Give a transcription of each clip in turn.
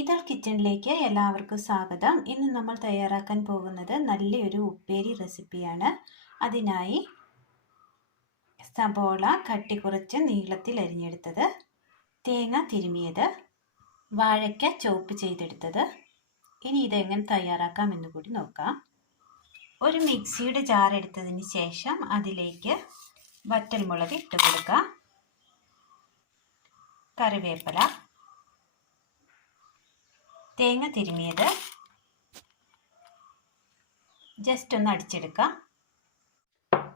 ഇതൾ കിച്ചണിലേക്ക് എല്ലാവർക്കും സ്വാഗതം. ഇന്ന് നമ്മൾ തയ്യാറാക്കാൻ പോകുന്നത് നല്ലൊരു ഉപ്പേരി റെസിപ്പിയാണ്. അതിനായി സബോള കട്ടി കുറച്ച് നീളത്തിൽ അരിഞ്ഞെടുത്തത് തേങ്ങ തിരുമിയത് വാഴയ്ക്ക ചോപ്പ് ചെയ്തെടുത്തത്. ഇനി ഇതെങ്ങനെ തയ്യാറാക്കാം എന്ന് കൂടി നോക്കാം. ഒരു മിക്സിയുടെ ജാർ എടുത്തതിന് ശേഷം അതിലേക്ക് വറ്റൽമുളക് ഇട്ട് കൊടുക്കാം. കറിവേപ്പില തേങ്ങ തിരുമിയത്. ജസ്റ്റ് ഒന്ന് അടിച്ചെടുക്കാം.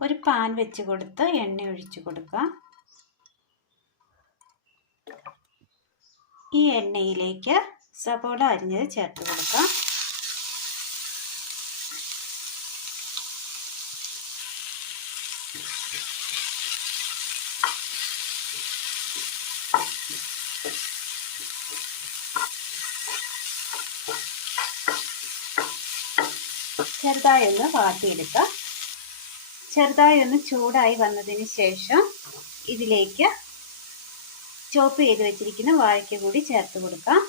ഒരു പാൻ വെച്ച് കൊടുത്ത് എണ്ണ ഒഴിച്ച് കൊടുക്കാം. ഈ എണ്ണയിലേക്ക് സബോള അരിഞ്ഞത് ചേർത്ത് കൊടുക്കാം. ചെറുതായി ഒന്ന് വാട്ടിയെടുക്കുക ചെറുതായി ഒന്ന് ചൂടായി വന്നതിന് ശേഷം ഇതിലേക്ക് ചോപ്പ് ചെയ്ത് വെച്ചിരിക്കുന്ന വാഴയ്ക്ക കൂടി ചേർത്ത് കൊടുക്കാം.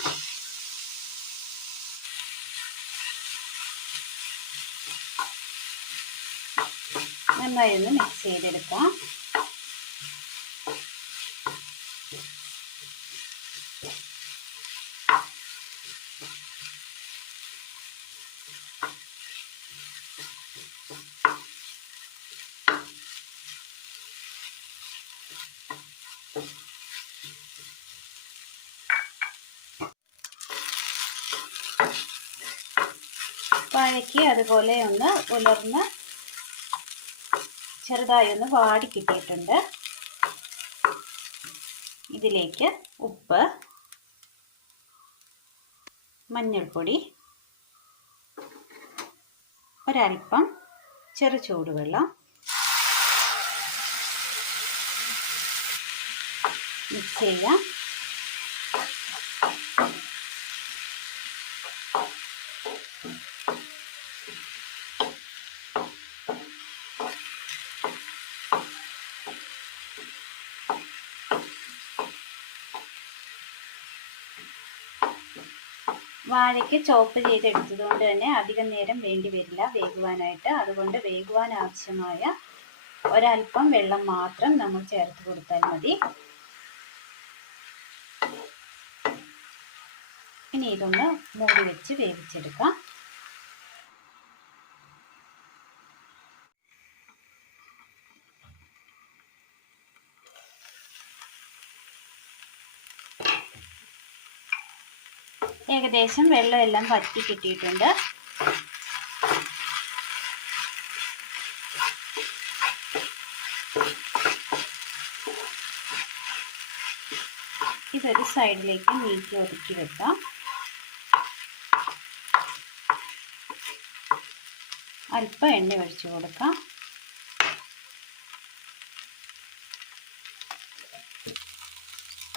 നന്നായി ഒന്ന് മിക്സ് ചെയ്തെടുക്കാം. വാഴയ്ക്ക് അതുപോലെ ഒന്ന് ഉലർന്ന് ചെറുതായി ഒന്ന് വാടി കിട്ടിയിട്ടുണ്ട്. ഇതിലേക്ക് ഉപ്പ് മഞ്ഞൾപ്പൊടി ഒരൽപ്പം ചെറു ചൂടുവെള്ളം മിക്സ് ചെയ്യാം. വാഴയ്ക്ക് ചോപ്പ് ചെയ്തെടുത്തത് കൊണ്ട് തന്നെ അധികം നേരം വേണ്ടി വരില്ല വേകുവാനായിട്ട്. അതുകൊണ്ട് വേകുവാൻ ആവശ്യമായ ഒരല്പം വെള്ളം മാത്രം നമ്മൾ ചേർത്ത് കൊടുത്താൽ മതി. ഇനി ഇതൊന്ന് മൂടി വെച്ച് വേവിച്ചെടുക്കാം. ഏകദേശം വെള്ളമെല്ലാം പറ്റി കിട്ടിയിട്ടുണ്ട്. ഇതൊരു സൈഡിലേക്ക് നീക്കി ഒതുക്കി വെക്കാം. അല്പം എണ്ണ ഒഴിച്ചു കൊടുക്കാം.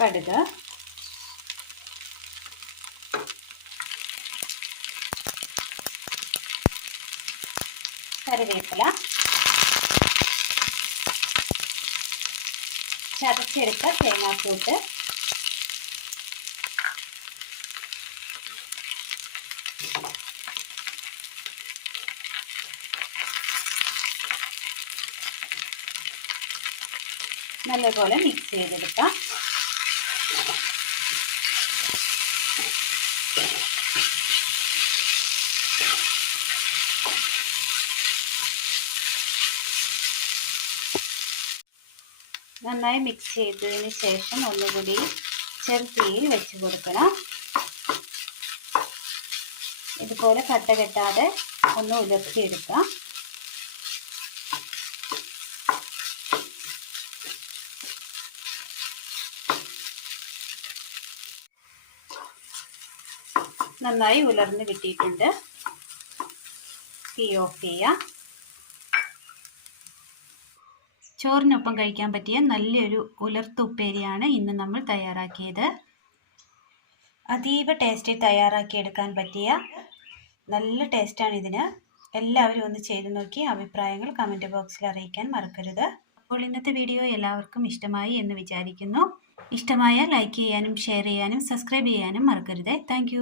കടുക് കറിവേപ്പില. ചതച്ചെടുത്ത തേങ്ങാക്കൂട്ട്. നല്ലപോലെ മിക്സ് ചെയ്തെടുക്കാം. നന്നായി മിക്സ് ചെയ്തതിന് ശേഷം ഒന്നുകൂടി ചെറുതീയിൽ വെച്ച് കൊടുക്കണം. ഇതുപോലെ കട്ട കെട്ടാതെ ഒന്ന് ഉലർത്തിയെടുക്കാം നന്നായി ഉലർന്ന് കിട്ടിയിട്ടുണ്ട്. തീ ഓഫ് ചെയ്യാം. ചോറിനൊപ്പം കഴിക്കാൻ പറ്റിയ നല്ലൊരു ഉലർത്തുപ്പേരിയാണ് ഇന്ന് നമ്മൾ തയ്യാറാക്കിയത്. അതീവ ടേസ്റ്റി തയ്യാറാക്കിയെടുക്കാൻ പറ്റിയ നല്ല ടേസ്റ്റാണ് ഇതിന്. എല്ലാവരും ഒന്ന് ചെയ്തു നോക്കി അഭിപ്രായങ്ങൾ കമന്റ് ബോക്സിൽ അറിയിക്കാൻ മറക്കരുത്. അപ്പോൾ ഇന്നത്തെ വീഡിയോ എല്ലാവർക്കും ഇഷ്ടമായി എന്ന് വിചാരിക്കുന്നു. ഇഷ്ടമായ ലൈക്ക് ചെയ്യാനും ഷെയർ ചെയ്യാനും സബ്സ്ക്രൈബ് ചെയ്യാനും മറക്കരുത്. താങ്ക്